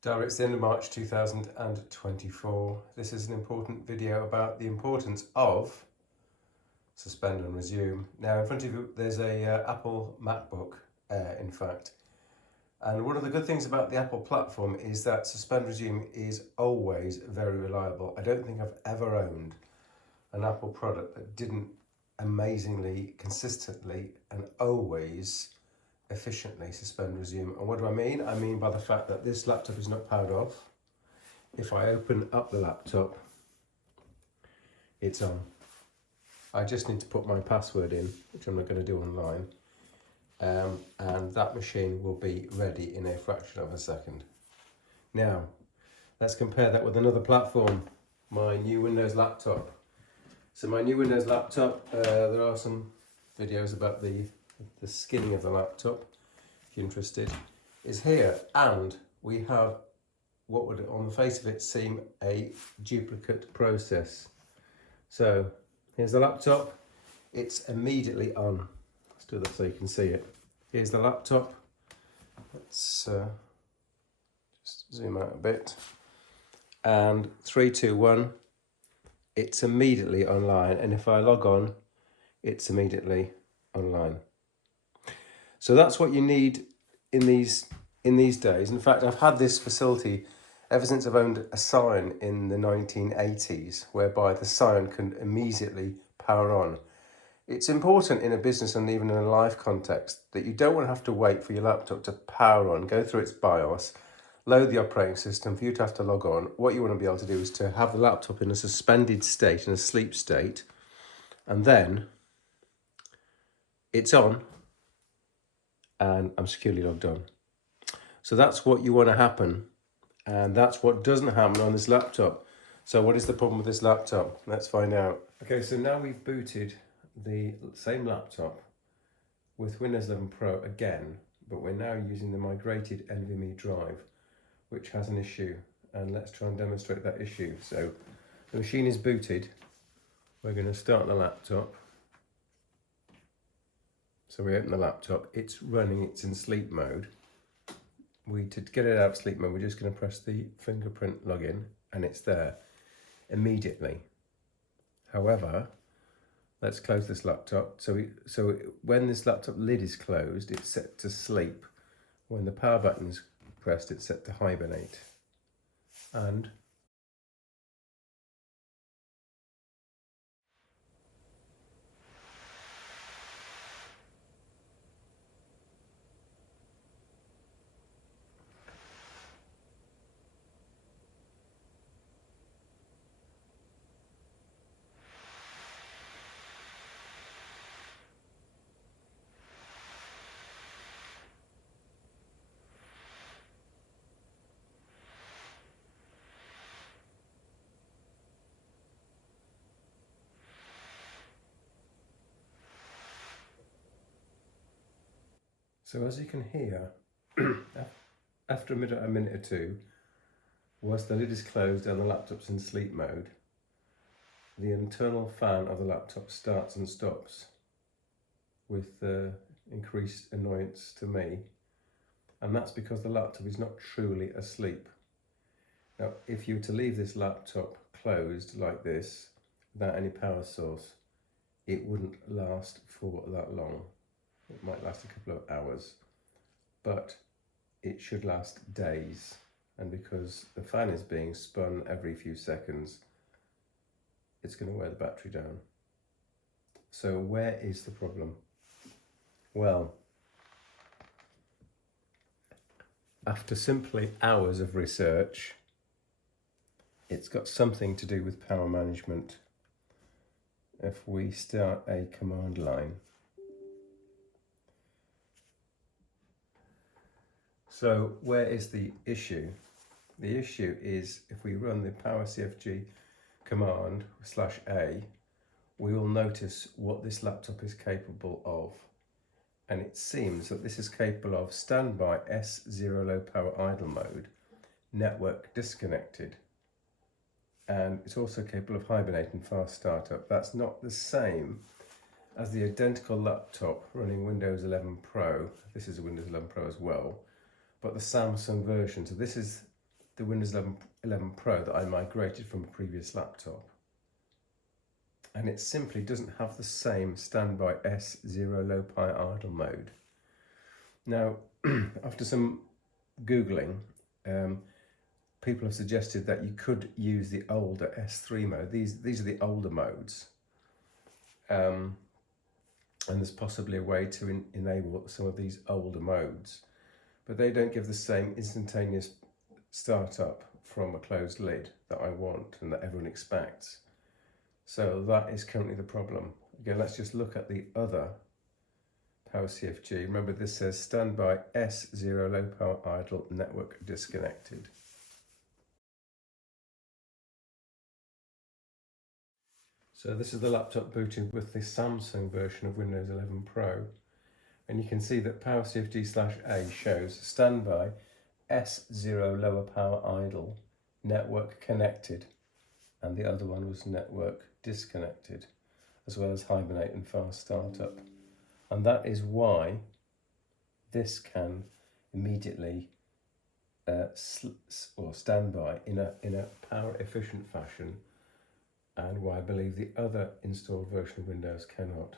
Dara, it's the end of March 2024. This is an important video about the importance of suspend and resume. Now in front of you there's a Apple MacBook Air, in fact. And one of the good things about the Apple platform is that suspend resume is always very reliable. I don't think I've ever owned an Apple product that didn't amazingly, consistently and always efficiently suspend resume. And what do I mean? I mean by the fact that this laptop is not powered off. If I open up the laptop, it's on. I just need to put my password in, which I'm not going to do online, and that machine will be ready in a fraction of a second. Now, let's compare that with another platform, my new Windows laptop. So my new Windows laptop, there are some videos about the skinning of the laptop, if you're interested, is here. And we have what would on the face of it seem a duplicate process. So here's the laptop, it's immediately on. Let's do this so you can see it. Here's the laptop, let's just zoom out a bit. And 3, 2, 1, it's immediately online. And if I log on, it's immediately online. So that's what you need in these days. In fact, I've had this facility ever since I've owned a Scion in the 1980s, whereby the Scion can immediately power on. It's important in a business and even in a life context that you don't want to have to wait for your laptop to power on, go through its BIOS, load the operating system for you to have to log on. What you want to be able to do is to have the laptop in a suspended state, in a sleep state, and then it's on and I'm securely logged on. So that's what you want to happen, and that's what doesn't happen on this laptop. So what is the problem with this laptop? Let's find out. Okay, so now we've booted the same laptop with Windows 11 Pro again, but we're now using the migrated NVMe drive, which has an issue, and let's try and demonstrate that issue. So the machine is booted. We're going to start the laptop. So we open the laptop, it's running, it's in sleep mode. To get it out of sleep mode, we're just going to press the fingerprint login and it's there immediately. However, let's close this laptop. So when this laptop lid is closed, it's set to sleep. When the power button is pressed, it's set to hibernate. And so as you can hear, after a minute or two, whilst the lid is closed and the laptop's in sleep mode, the internal fan of the laptop starts and stops with increased annoyance to me, and that's because the laptop is not truly asleep. Now, if you were to leave this laptop closed like this, without any power source, it wouldn't last for that long. It might last a couple of hours, but it should last days. And because the fan is being spun every few seconds, it's going to wear the battery down. So where is the problem? Well, after simply hours of research, it's got something to do with power management. If we start a command line. So where is the issue? The issue is if we run the power CFG command /A, we will notice what this laptop is capable of. And it seems that this is capable of standby S0 low power idle mode, network disconnected. And it's also capable of hibernate and fast startup. That's not the same as the identical laptop running Windows 11 Pro. This is a Windows 11 Pro as well, but the Samsung version. So this is the Windows 11 Pro that I migrated from a previous laptop, and it simply doesn't have the same standby S0 low power idle mode. Now, after some Googling, people have suggested that you could use the older S3 mode. These are the older modes. And there's possibly a way to enable some of these older modes, but they don't give the same instantaneous startup from a closed lid that I want and that everyone expects. So that is currently the problem. Again, let's just look at the other Power CFG. Remember, this says standby S0 low power idle network disconnected. So this is the laptop booted with the Samsung version of Windows 11 Pro, and you can see that Power CFG/A shows standby S0 lower power idle network connected, and the other one was network disconnected, as well as hibernate and fast startup. And that is why this can immediately standby in a power efficient fashion, and why I believe the other installed version of Windows cannot.